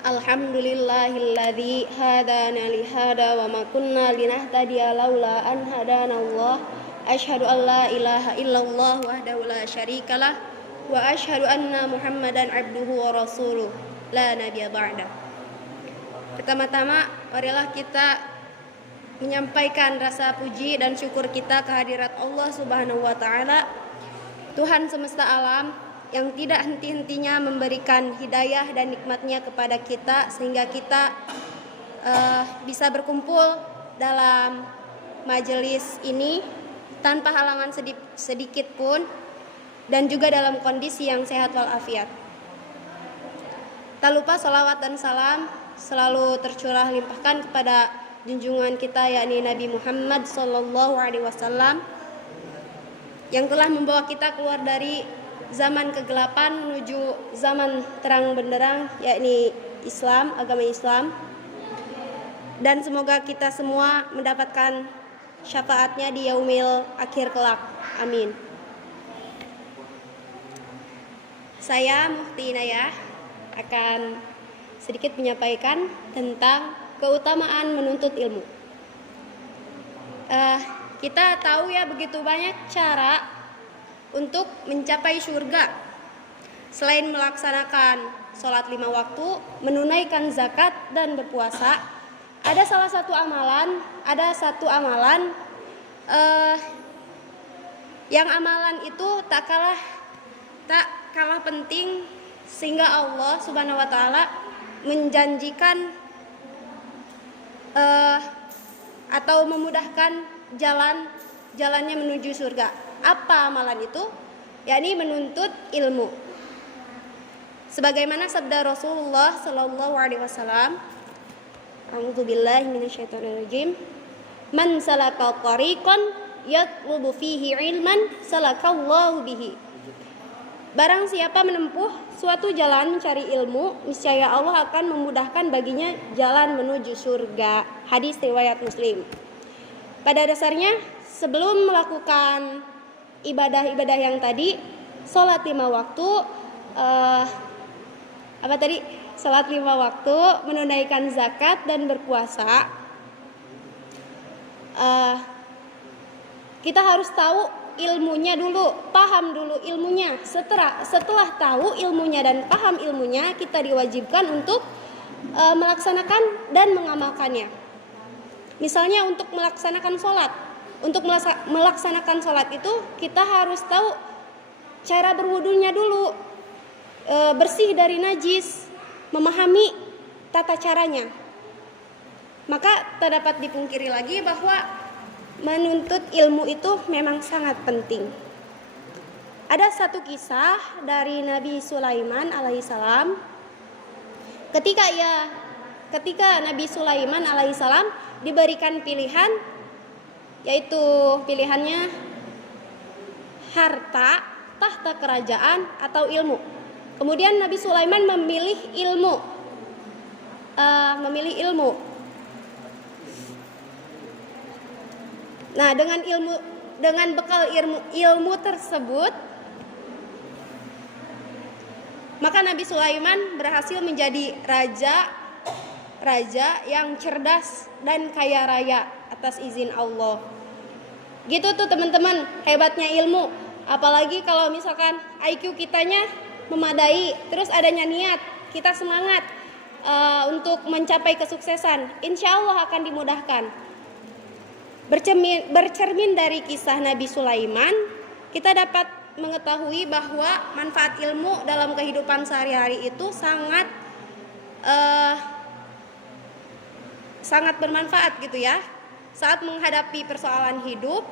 Alhamdulillahilladzi hadana li hada wa ma kunna linahtadiya laula an hadanallah. Asyhadu an la ilaha illallah wahdahu la syarikalah wa asyhadu anna Muhammadan abduhu wa rasuluh la nabiyya ba'da. Pertama-tama marilah kita menyampaikan rasa puji dan syukur kita kehadirat Allah Subhanahu wa taala, Tuhan semesta alam yang tidak henti-hentinya memberikan hidayah dan nikmatnya kepada kita sehingga kita bisa berkumpul dalam majelis ini tanpa halangan sedikit pun dan juga dalam kondisi yang sehat walafiat. Tak lupa salawat dan salam selalu tercurah limpahkan kepada junjungan kita yakni Nabi Muhammad SAW yang telah membawa kita keluar dari zaman kegelapan menuju zaman terang benderang yakni Islam, agama Islam. Dan semoga kita semua mendapatkan syafaatnya di yaumil akhir kelak. Amin. Saya Muhti Inayah akan sedikit menyampaikan tentang keutamaan menuntut ilmu. Kita tahu ya begitu banyak cara untuk mencapai surga. Selain melaksanakan sholat 5 waktu, menunaikan zakat dan berpuasa, ada satu amalan yang amalan itu tak kalah penting sehingga Allah Subhanahu wa taala menjanjikan atau memudahkan jalannya menuju surga. Apa amalan itu? Yakni menuntut ilmu. Sebagaimana sabda Rasulullah sallallahu alaihi wasallam, A'udzubillahi minasyaitonirrajim. Man salaka tariqan yatlubu fihi ilman salakallahu bihi. Barang siapa menempuh suatu jalan mencari ilmu, niscaya Allah akan memudahkan baginya jalan menuju surga. Hadis riwayat Muslim. Pada dasarnya sebelum melakukan ibadah-ibadah yang tadi, sholat 5 waktu, sholat 5 waktu, menunaikan zakat dan berpuasa, kita harus tahu ilmunya dulu, paham dulu ilmunya. Setelah tahu ilmunya dan paham ilmunya, kita diwajibkan untuk melaksanakan dan mengamalkannya. Misalnya untuk melaksanakan sholat. Untuk melaksanakan sholat itu kita harus tahu cara berwudunya dulu, bersih dari najis, memahami tata caranya. Maka tak dapat dipungkiri lagi bahwa menuntut ilmu itu memang sangat penting. Ada satu kisah dari Nabi Sulaiman alaihissalam. Ketika Nabi Sulaiman alaihissalam diberikan pilihan, yaitu pilihannya harta, tahta kerajaan atau ilmu. Kemudian Nabi Sulaiman memilih ilmu. Nah, dengan bekal ilmu tersebut, maka Nabi Sulaiman berhasil menjadi raja yang cerdas dan kaya raya atas izin Allah. Gitu tuh teman-teman, hebatnya ilmu. Apalagi kalau misalkan IQ kitanya memadai, terus adanya niat, kita semangat untuk mencapai kesuksesan, insya Allah akan dimudahkan. Bercermin dari kisah Nabi Sulaiman, kita dapat mengetahui bahwa manfaat ilmu dalam kehidupan sehari-hari itu sangat bermanfaat gitu ya. Saat menghadapi persoalan hidup,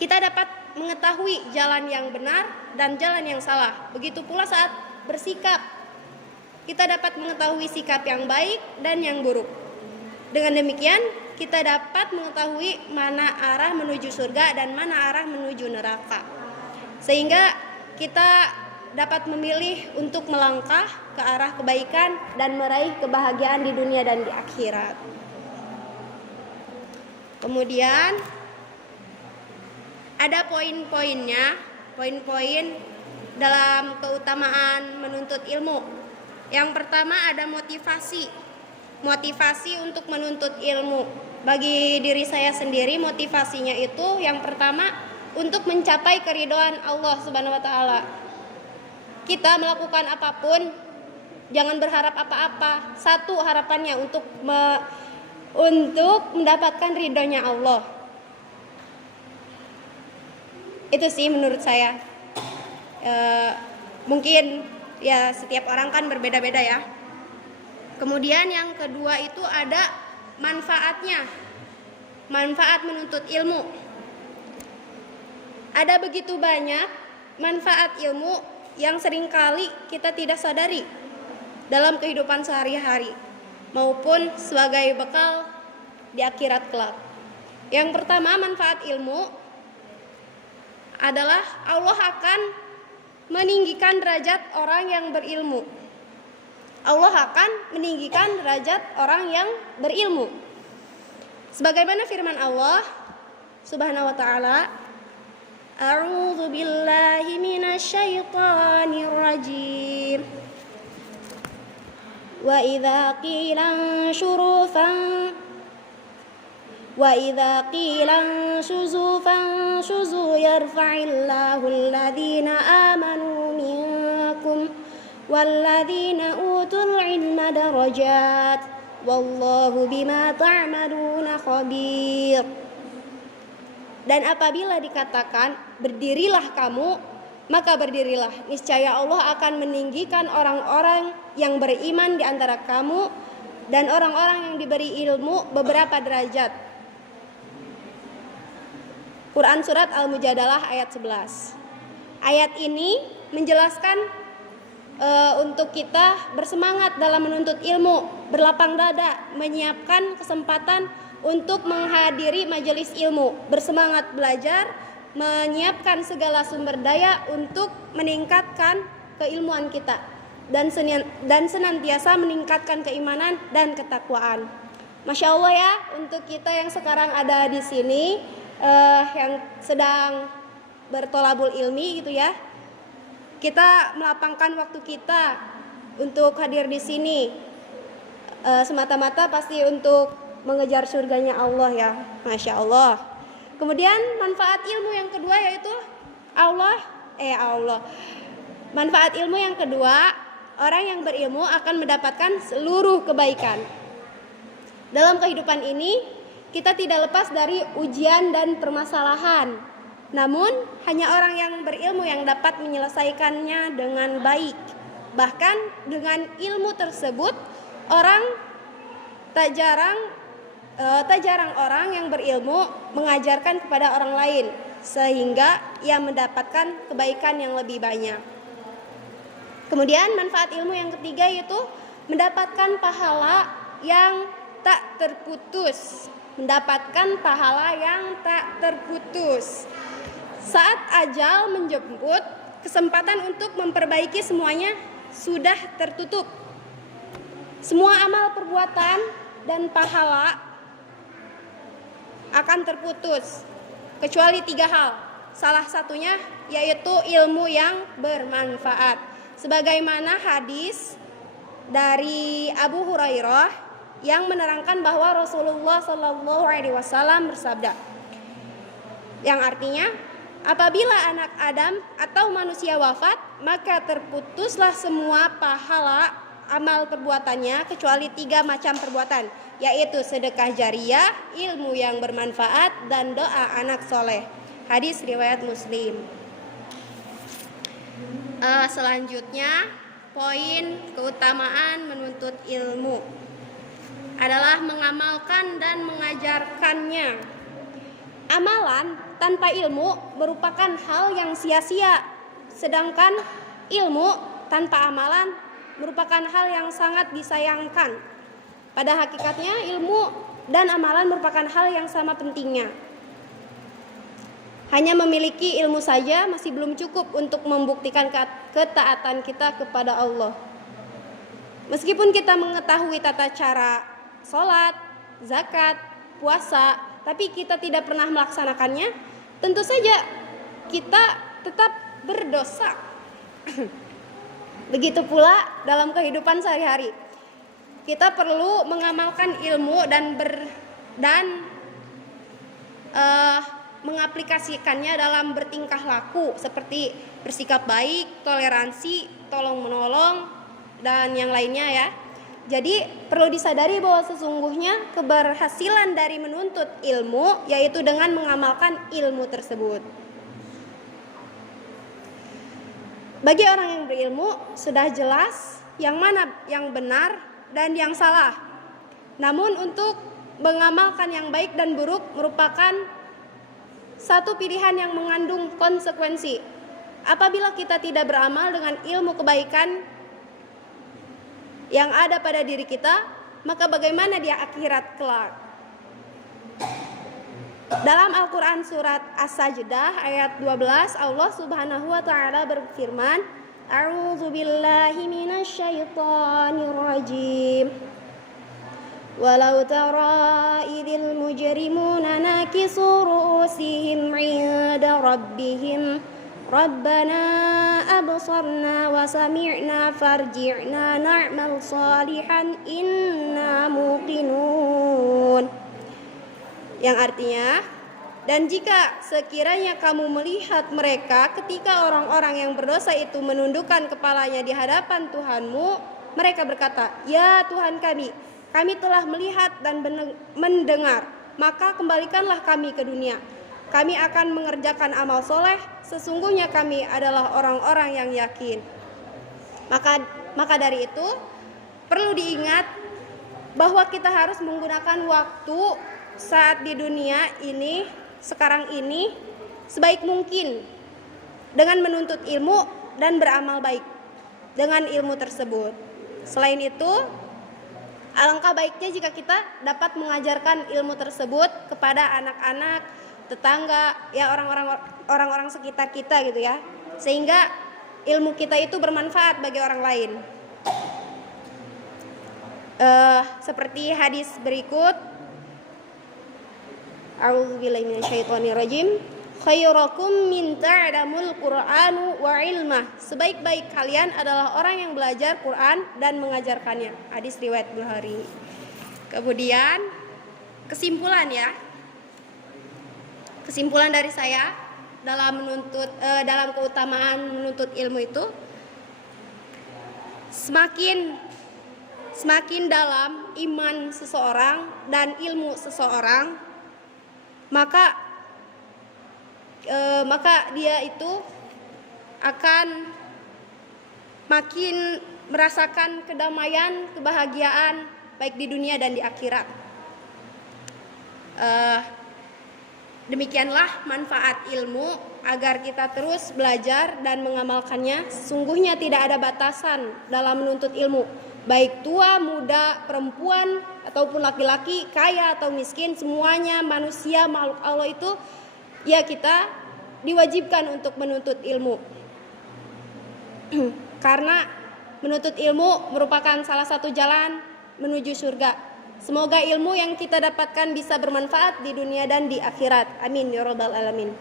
kita dapat mengetahui jalan yang benar dan jalan yang salah. Begitu pula saat bersikap, kita dapat mengetahui sikap yang baik dan yang buruk. Dengan demikian, kita dapat mengetahui mana arah menuju surga dan mana arah menuju neraka. Sehingga kita dapat memilih untuk melangkah ke arah kebaikan dan meraih kebahagiaan di dunia dan di akhirat. Kemudian ada poin-poinnya, poin-poin dalam keutamaan menuntut ilmu. Yang pertama ada motivasi untuk menuntut ilmu. Bagi diri saya sendiri, motivasinya itu yang pertama untuk mencapai keridhaan Allah Subhanahu wa taala. Kita melakukan apapun jangan berharap apa-apa. Satu harapannya untuk mendapatkan ridhonya Allah. Itu sih menurut saya. Mungkin ya setiap orang kan berbeda-beda ya. Kemudian yang kedua itu ada manfaatnya. Manfaat menuntut ilmu. Ada begitu banyak manfaat ilmu yang seringkali kita tidak sadari dalam kehidupan sehari-hari maupun sebagai bekal di akhirat kelak. Yang pertama, manfaat ilmu adalah Allah akan meninggikan derajat orang yang berilmu. Allah akan meninggikan derajat orang yang berilmu. Sebagaimana firman Allah Subhanahu wa taala, A'udzu billahi minasyaitonir rajim. Wa idza qila shuzu fanshuzu yarfa'illahu alladhina amanu minkum walladhina utul ilma darajat wallahu bima ta'maluna khabir. Dan apabila dikatakan berdirilah kamu, maka berdirilah. Niscaya Allah akan meninggikan orang-orang yang beriman di antara kamu dan orang-orang yang diberi ilmu beberapa derajat. Quran Surat Al-Mujadalah ayat 11. Ayat ini menjelaskan untuk kita bersemangat dalam menuntut ilmu, berlapang dada, menyiapkan kesempatan untuk menghadiri majelis ilmu, bersemangat belajar, menyiapkan segala sumber daya untuk meningkatkan keilmuan kita dan senantiasa meningkatkan keimanan dan ketakwaan. Masya Allah ya, untuk kita yang sekarang ada di sini, yang sedang bertolabul ilmi gitu ya, kita melapangkan waktu kita untuk hadir di sini semata-mata pasti untuk mengejar surganya Allah ya, Masya Allah. Kemudian manfaat ilmu yang kedua yaitu manfaat ilmu yang kedua, orang yang berilmu akan mendapatkan seluruh kebaikan. Dalam kehidupan ini kita tidak lepas dari ujian dan permasalahan. Namun hanya orang yang berilmu yang dapat menyelesaikannya dengan baik. Bahkan dengan ilmu tersebut tak jarang orang yang berilmu mengajarkan kepada orang lain sehingga ia mendapatkan kebaikan yang lebih banyak. Kemudian manfaat ilmu yang ketiga yaitu mendapatkan pahala yang tak terputus. Saat ajal menjemput, kesempatan untuk memperbaiki semuanya sudah tertutup. Semua amal perbuatan dan pahala akan terputus kecuali 3 hal. Salah satunya yaitu ilmu yang bermanfaat. Sebagaimana hadis dari Abu Hurairah yang menerangkan bahwa Rasulullah SAW bersabda, yang artinya apabila anak Adam atau manusia wafat, maka terputuslah semua pahala amal perbuatannya kecuali 3 macam perbuatan, yaitu sedekah jariyah, ilmu yang bermanfaat, dan doa anak soleh. Hadis riwayat Muslim. Selanjutnya, poin keutamaan menuntut ilmu adalah mengamalkan dan mengajarkannya. Amalan tanpa ilmu merupakan hal yang sia-sia, sedangkan ilmu tanpa amalan merupakan hal yang sangat disayangkan. Pada hakikatnya ilmu dan amalan merupakan hal yang sama pentingnya. Hanya memiliki ilmu saja masih belum cukup untuk membuktikan ketaatan kita kepada Allah. Meskipun kita mengetahui tata cara sholat, zakat, puasa, tapi kita tidak pernah melaksanakannya, tentu saja kita tetap berdosa. Begitu pula dalam kehidupan sehari-hari. Kita perlu mengamalkan ilmu dan mengaplikasikannya dalam bertingkah laku seperti bersikap baik, toleransi, tolong menolong dan yang lainnya ya. Jadi perlu disadari bahwa sesungguhnya keberhasilan dari menuntut ilmu yaitu dengan mengamalkan ilmu tersebut. Bagi orang yang berilmu sudah jelas yang mana yang benar dan yang salah. Namun untuk mengamalkan yang baik dan buruk merupakan satu pilihan yang mengandung konsekuensi. Apabila kita tidak beramal dengan ilmu kebaikan yang ada pada diri kita, maka bagaimana di akhirat kelak? Dalam Al-Quran surat As-Sajdah ayat 12, Allah Subhanahu wa ta'ala berfirman, A'udzu billahi minasyaitonir rajim. Walau tara idil mujrimuna nakisu ru'usihim 'inda rabbihim Rabbana absarna wa sami'na farji'na na'mal salihan inna muqinun. Yang artinya, dan jika sekiranya kamu melihat mereka ketika orang-orang yang berdosa itu menundukkan kepalanya di hadapan Tuhanmu, mereka berkata, ya Tuhan kami telah melihat dan mendengar, maka kembalikanlah kami ke dunia. Kami akan mengerjakan amal soleh, sesungguhnya kami adalah orang-orang yang yakin. Maka dari itu, perlu diingat bahwa kita harus menggunakan waktu saat di dunia ini, sekarang ini, sebaik mungkin dengan menuntut ilmu dan beramal baik dengan ilmu tersebut. Selain itu, alangkah baiknya jika kita dapat mengajarkan ilmu tersebut kepada anak-anak, tetangga, ya orang-orang sekitar kita gitu ya, sehingga ilmu kita itu bermanfaat bagi orang lain. Seperti hadis berikut, A'udzubillahi minasyaitonirrajim. Khairukum min ta'lamul Qur'anu wa ilmah. Sebaik-baik kalian adalah orang yang belajar Quran dan mengajarkannya. Hadis riwayat Bukhari. Kemudian kesimpulan ya. Kesimpulan dari saya dalam keutamaan menuntut ilmu itu, semakin dalam iman seseorang dan ilmu seseorang, maka dia itu akan makin merasakan kedamaian, kebahagiaan baik di dunia dan di akhirat. Demikianlah manfaat ilmu, agar kita terus belajar dan mengamalkannya. Sesungguhnya tidak ada batasan dalam menuntut ilmu, baik tua, muda, perempuan, ataupun laki-laki, kaya atau miskin, semuanya manusia, makhluk Allah itu, ya kita diwajibkan untuk menuntut ilmu. Karena menuntut ilmu merupakan salah satu jalan menuju surga. Semoga ilmu yang kita dapatkan bisa bermanfaat di dunia dan di akhirat. Amin ya rabbal alamin.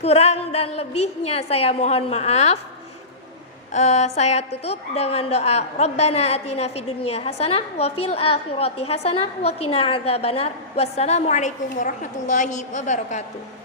Kurang dan lebihnya saya mohon maaf. Saya tutup dengan doa, Rabbana atina fid dunya hasanah wa fil akhirati hasanah wa qina adzabannar. Wassalamualaikum warahmatullahi wabarakatuh.